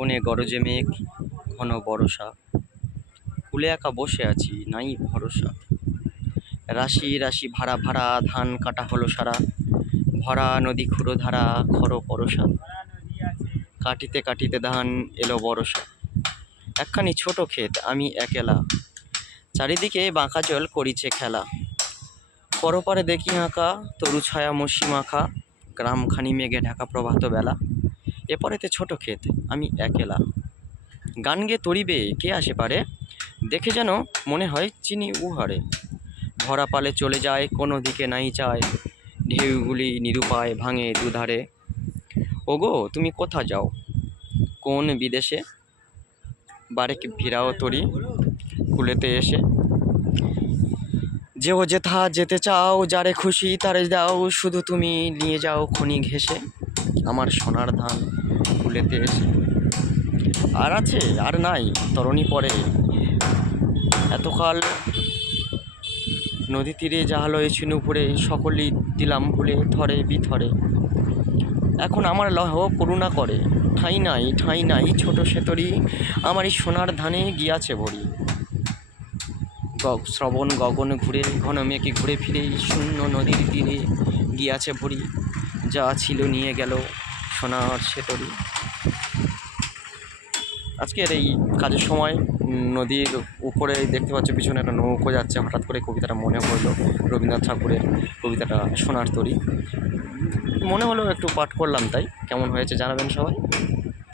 গগনে গরজে মেঘ, ঘন বরষা। কূলে একা বসে আছি, নাই ভরসা। রাশি রাশি ভাড়া ভাড়া ধান কাটা হলো সারা। ভরা নদী ক্ষুরধারা, খর পরশা। কাটিতে কাটিতে ধান এলো বরষা। একখানি ছোট ক্ষেত, আমি একেলা। চারিদিকে বাঁকা জল করিছে খেলা। পরপারে দেখি আঁকা তরু ছায়া মসি মাখা। গ্রামখানি মেঘে ঢাকা প্রভাত বেলা। এপরেতে ছোট ক্ষেত, আমি একেলা। গান গেয়ে তরিবে কে আসে পারে? দেখে যেন মনে হয় চিনি উহারে। ভরা পালে চলে যায়, কোনো দিকে নাই চায়। ঢেউগুলি নিরুপায় ভাঙে দুধারে। ওগো তুমি কোথা যাও? কোন বিদেশে? বারেক ভিড়াও তরি কূলেতে এসে। যেও যেথা যেতে চাও, যারে খুশি তারে দাও, শুধু তুমি নিয়ে যাও খনি ঘেঁষে আমার সোনার ধান কূলেতে এসে। আর আছে আর নাই তরণী পরে, এতকাল নদী তীরে জাহালো এছি নুপুরে, সকলই দিলাম ভুলে থরে বিথরে। এখন আমার লহ করুণা করে, ঠাঁই নাই ছোট সেতরি, আমার এই সোনার ধানে গিয়াছে ভরি। শ্রবণ গগন ঘুরে, ঘন মেঘে ঘুরে ফিরে, শূন্য নদীর তীরে গিয়াছে ভরি। যা ছিল নিয়ে গেল সোনার সেতরি। আজকের এই কাজের সময় নদীর উপরে দেখতে পাচ্ছ পিছনে একটা নৌকো যাচ্ছে। হঠাৎ করে কবিতাটা মনে পড়লো, রবীন্দ্রনাথ ঠাকুরের কবিতাটা সোনার তরী মনে হলো, একটু পাঠ করলাম। তাই কেমন হয়েছে জানাবেন সবাই।